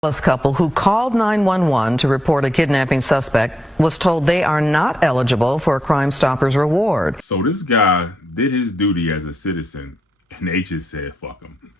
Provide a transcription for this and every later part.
This couple who called 911 to report a kidnapping suspect was told they are not eligible for a Crime Stoppers reward. So this guy did his duty as a citizen, and they just said, fuck him.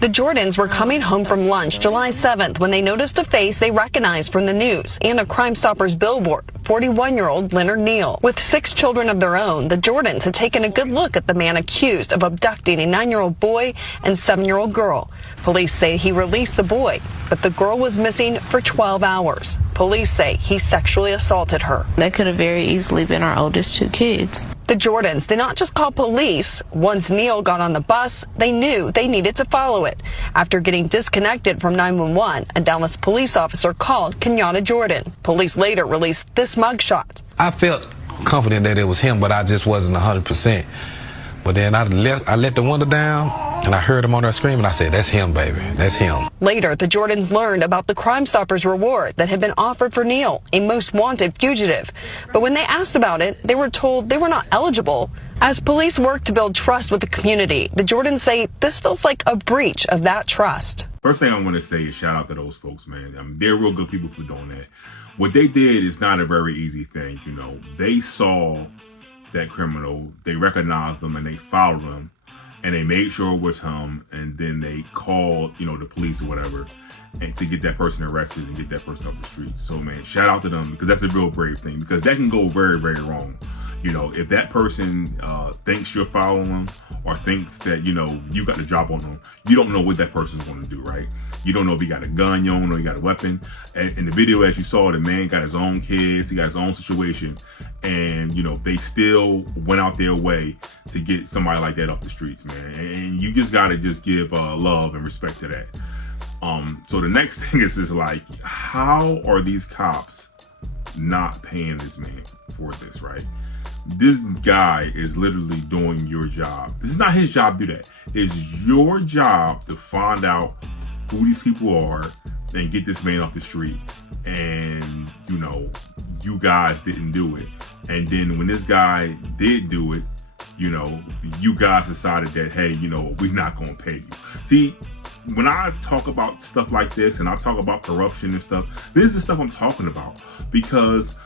The Jordans were coming home from lunch July 7th when they noticed a face they recognized from the news and a Crime Stoppers billboard, 41-year-old Leonard Neal. With 6 children of their own, the Jordans had taken a good look at the man accused of abducting a 9-year-old boy and 7-year-old girl. Police say he released the boy, but the girl was missing for 12 hours. Police say he sexually assaulted her. That could have very easily been our oldest 2 kids. The Jordans did not just call police. Once Neal got on the bus, they knew they needed to follow it. After getting disconnected from 911, a Dallas police officer called Kenyatta Jordan. Police later released this mugshot. I felt confident that it was him, but I just wasn't 100%. But then I let the window down, and I heard him on there screaming. I said, that's him, baby. That's him. Later, the Jordans learned about the Crime Stoppers reward that had been offered for Neal, a most wanted fugitive. But when they asked about it, they were told they were not eligible. As police work to build trust with the community, the Jordans say this feels like a breach of that trust. First thing I want to say is shout out to those folks, man. I mean, they're real good people for doing that. What they did is not a very easy thing, you know. They saw that criminal, they recognized them, and they followed him, and they made sure it was him, and then they called, you know, the police or whatever, and to get that person arrested and get that person off the street. So, man, shout out to them, because that's a real brave thing, because that can go very, very wrong. You know, if that person thinks you're following them or thinks that, you know, you got the job on them, you don't know what that person's going to do, right? You don't know if he got a gun, you don't know if he got a weapon. And in the video, as you saw, the man got his own kids, he got his own situation. And, you know, they still went out their way to get somebody like that off the streets, man. And you just got to just give love and respect to that. So the next thing is like, how are these cops not paying this man for this, right? This guy is literally doing your job. This is not his job to do that. It's your job to find out who these people are and get this man off the street. And, you know, you guys didn't do it. And then when this guy did do it, you know, you guys decided that, hey, you know, we're not going to pay you. See, when I talk about stuff like this and I talk about corruption and stuff, this is the stuff I'm talking about. Because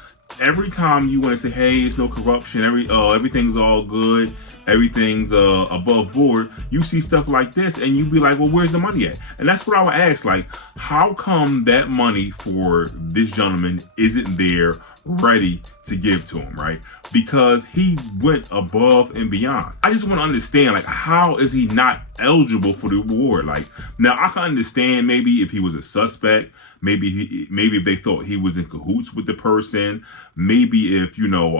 every time you want to say, hey, it's no corruption, everything's all good, everything's above board, you see stuff like this and you be like, well, where's the money at? And that's what I would ask, like, how come that money for this gentleman isn't there ready to give to him, right? Because he went above and beyond. I just want to understand, like, how is he not eligible for the reward? Like, now I can understand maybe if he was a suspect, maybe if they thought he was in cahoots with the person, maybe if, you know,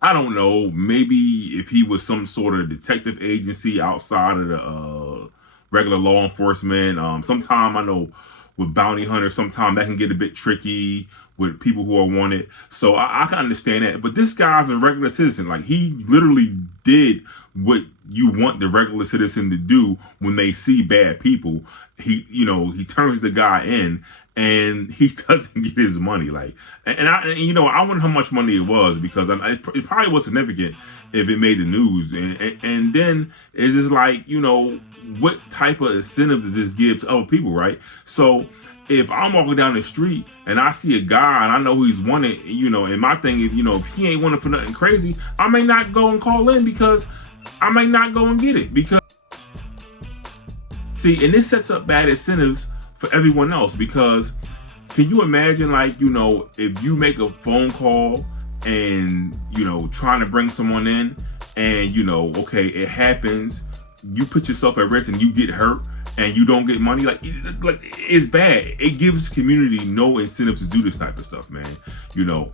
I don't know, maybe if he was some sort of detective agency outside of the regular law enforcement. Sometime I know with bounty hunters, sometimes that can get a bit tricky with people who are wanted. So I can understand that. But this guy's a regular citizen. Like, he literally did what you want the regular citizen to do when they see bad people. He, you know, he turns the guy in and he doesn't get his money. Like, and you know, I wonder how much money it was, because it probably was significant if it made the news. And then it's just like, you know, what type of incentive does this give to other people, right? So if I'm walking down the street and I see a guy and I know who he's wanted, you know, and my thing is, you know, if he ain't wanted for nothing crazy, I may not go and call in, because I may not go and get it. Because, see, and this sets up bad incentives for everyone else, because can you imagine, like, you know, if you make a phone call and, you know, trying to bring someone in and, you know, okay, it happens, you put yourself at risk and you get hurt and you don't get money, like it's bad. It gives community no incentive to do this type of stuff, man. You know,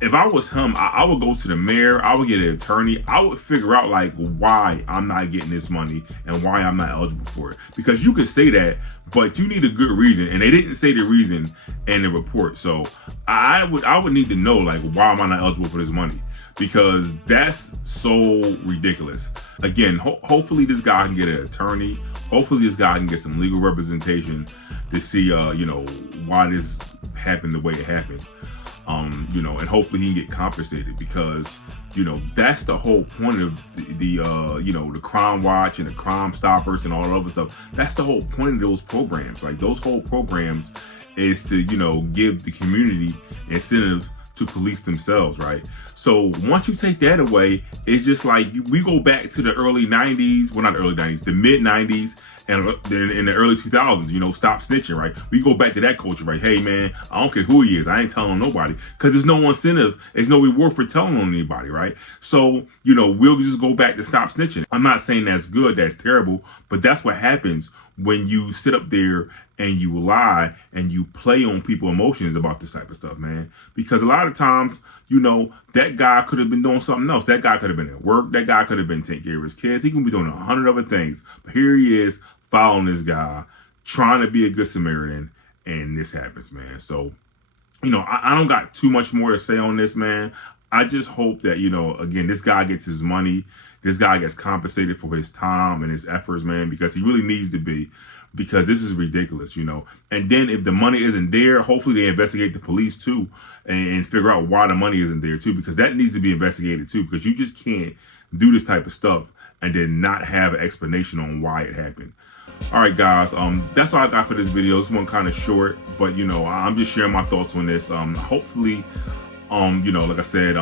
if I was him, I would go to the mayor, I would get an attorney, I would figure out, like, why I'm not getting this money and why I'm not eligible for it. Because you could say that, but you need a good reason, and they didn't say the reason in the report. So I would need to know, like, why am I not eligible for this money? Because that's so ridiculous. Again, hopefully this guy can get an attorney. Hopefully this guy can get some legal representation to see, you know, why this happened the way it happened. You know, and hopefully he can get compensated, because You know, that's the whole point of the you know, the Crime Watch and the Crime Stoppers and all the other stuff. That's the whole point of those programs. Like, those whole programs is to, you know, give the community incentive to police themselves, right? So once you take that away, it's just like we go back to the early 90s, well, not the early 90s, the mid 90s, and then in the early 2000s, you know, stop snitching, right? We go back to that culture, right? Hey, man, I don't care who he is. I ain't telling nobody, because there's no incentive. There's no reward for telling on anybody, right? So, you know, we'll just go back to stop snitching. I'm not saying that's good, that's terrible, but that's what happens when you sit up there and you lie and you play on people's emotions about this type of stuff, man. Because a lot of times, you know, that guy could have been doing something else. That guy could have been at work. That guy could have been taking care of his kids. He could be doing 100 other things. But here he is following this guy, trying to be a good Samaritan, and this happens, man. So, you know, I don't got too much more to say on this, man. I just hope that, you know, again, this guy gets his money. This guy gets compensated for his time and his efforts, man, because he really needs to be, because this is ridiculous, you know. And then if the money isn't there, hopefully they investigate the police too and figure out why the money isn't there too, because that needs to be investigated too, because you just can't do this type of stuff and then not have an explanation on why it happened. All right, guys, that's all I got for this video. This one kind of short, but, you know, I'm just sharing my thoughts on this. Hopefully, you know, like I said,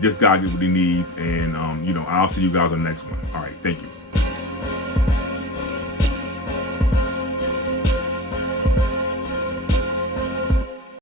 this guy gets what he needs, and, you know, I'll see you guys on the next one. All right, thank you.